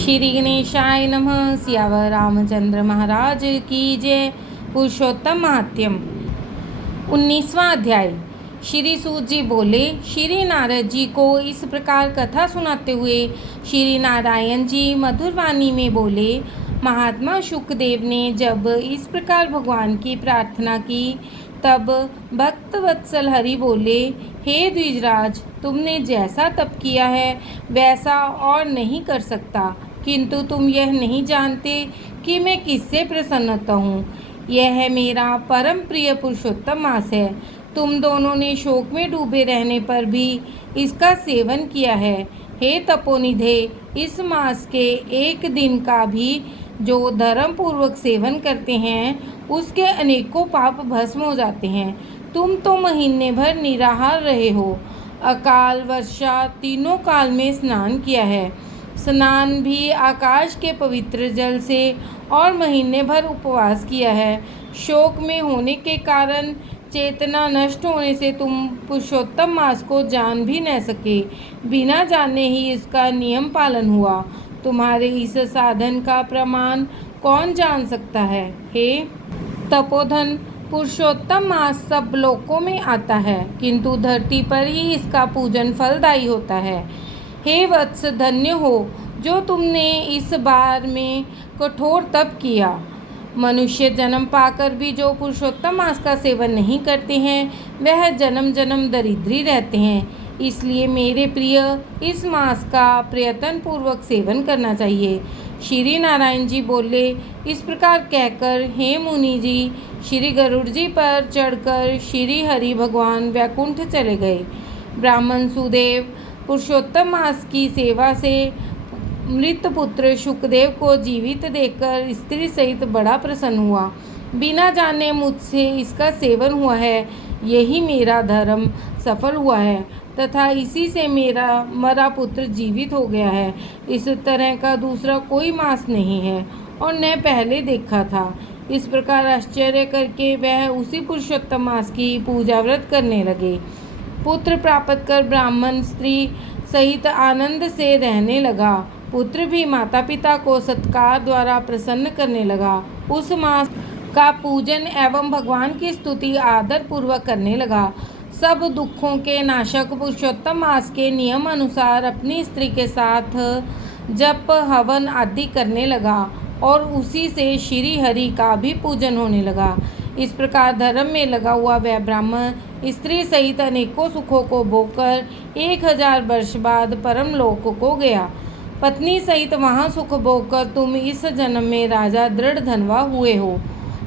श्री गणेशाय नमः। सियावर रामचंद्र महाराज की जय। पुरुषोत्तम महात्म्यम 19वां अध्याय। श्री सूत जी बोले, श्री नारद जी को इस प्रकार कथा सुनाते हुए श्री नारायण जी मधुर वाणी में बोले, महात्मा शुकदेव ने जब इस प्रकार भगवान की प्रार्थना की तब भक्त वत्सल हरि बोले, हे द्विजराज, तुमने जैसा तप किया है वैसा और नहीं कर सकता, किंतु तुम यह नहीं जानते कि मैं किससे प्रसन्नता हूँ। यह मेरा परम प्रिय पुरुषोत्तम मास है। तुम दोनों ने शोक में डूबे रहने पर भी इसका सेवन किया है। हे तपोनिधे, इस मास के एक दिन का भी जो धर्म पूर्वक सेवन करते हैं उसके अनेकों पाप भस्म हो जाते हैं। तुम तो महीने भर निराहार रहे हो, अकाल वर्षा तीनों काल में स्नान किया है, स्नान भी आकाश के पवित्र जल से, और महीने भर उपवास किया है। शोक में होने के कारण चेतना नष्ट होने से तुम पुरुषोत्तम मास को जान भी न सके। बिना जाने ही इसका नियम पालन हुआ। तुम्हारे इस साधन का प्रमाण कौन जान सकता है। हे तपोधन, पुरुषोत्तम मास सब लोकों में आता है, किंतु धरती पर ही इसका पूजन फलदायी होता है। हे वत्स, धन्य हो जो तुमने इस बार में कठोर तप किया। मनुष्य जन्म पाकर भी जो पुरुषोत्तम मास का सेवन नहीं करते हैं वह जन्म जन्म दरिद्री रहते हैं। इसलिए मेरे प्रिय, इस मास का प्रयत्न पूर्वक सेवन करना चाहिए। श्री नारायण जी बोले, इस प्रकार कहकर हे मुनि जी, श्री गरुड़ जी पर चढ़कर श्री हरि भगवान वैकुंठ चले गए। ब्राह्मण सुदेव पुरुषोत्तम मास की सेवा से मृत पुत्र शुकदेव को जीवित देखकर स्त्री सहित बड़ा प्रसन्न हुआ। बिना जाने मुझसे इसका सेवन हुआ है, यही मेरा धर्म सफल हुआ है तथा इसी से मेरा मरा पुत्र जीवित हो गया है। इस तरह का दूसरा कोई मास नहीं है और न पहले देखा था। इस प्रकार आश्चर्य करके वह उसी पुरुषोत्तम मास की पूजा व्रत करने लगे। पुत्र प्राप्त कर ब्राह्मण स्त्री सहित आनंद से रहने लगा। पुत्र भी माता पिता को सत्कार द्वारा प्रसन्न करने लगा। उस मास का पूजन एवं भगवान की स्तुति आदर पूर्वक करने लगा। सब दुखों के नाशक पुरुषोत्तम मास के नियम अनुसार अपनी स्त्री के साथ जप हवन आदि करने लगा और उसी से श्री हरि का भी पूजन होने लगा। इस प्रकार धर्म में लगा हुआ वह ब्राह्मण स्त्री सहित अनेकों सुखों को भोगकर 1000 वर्ष बाद परम लोक को गया। पत्नी सहित वहाँ सुख भोगकर तुम इस जन्म में राजा दृढ़ धनवा हुए हो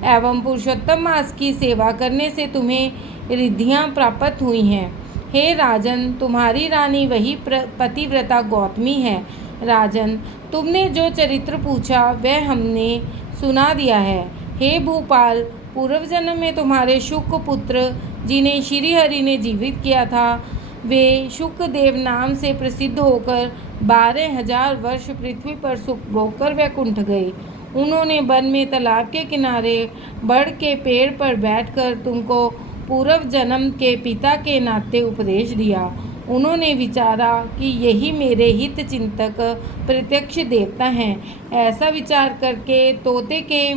एवं पुरुषोत्तम मास की सेवा करने से तुम्हें रिद्धियाँ प्राप्त हुई हैं। हे राजन, तुम्हारी रानी वही पतिव्रता गौतमी है। राजन, तुमने जो चरित्र पूछा वह हमने सुना दिया है। हे भूपाल, पूर्व जन्म में तुम्हारे शुक पुत्र जिन्हें श्री हरि ने जीवित किया था वे शुकदेव नाम से प्रसिद्ध होकर 12,000 वर्ष पृथ्वी पर सुख भोगकर वैकुंठ गए। उन्होंने वन में तालाब के किनारे बड़ के पेड़ पर बैठकर तुमको पूर्व जन्म के पिता के नाते उपदेश दिया। उन्होंने विचारा कि यही मेरे हित चिंतक प्रत्यक्ष देवता हैं। ऐसा विचार करके तोते के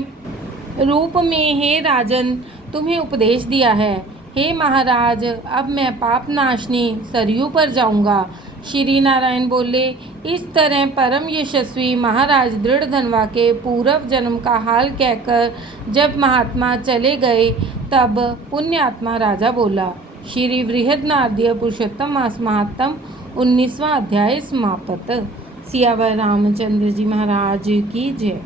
रूप में हे राजन तुम्हें उपदेश दिया है। हे महाराज, अब मैं पाप नाशनी सरयू पर जाऊंगा। श्री नारायण बोले, इस तरह परम यशस्वी महाराज दृढ़ धनवा के पूर्व जन्म का हाल कहकर जब महात्मा चले गए तब पुण्यात्मा राजा बोला। श्री बृहदनारदीय पुरुषोत्तम मास महात्म 19वां अध्याय समाप्त। सियावर रामचंद्र जी महाराज की जय।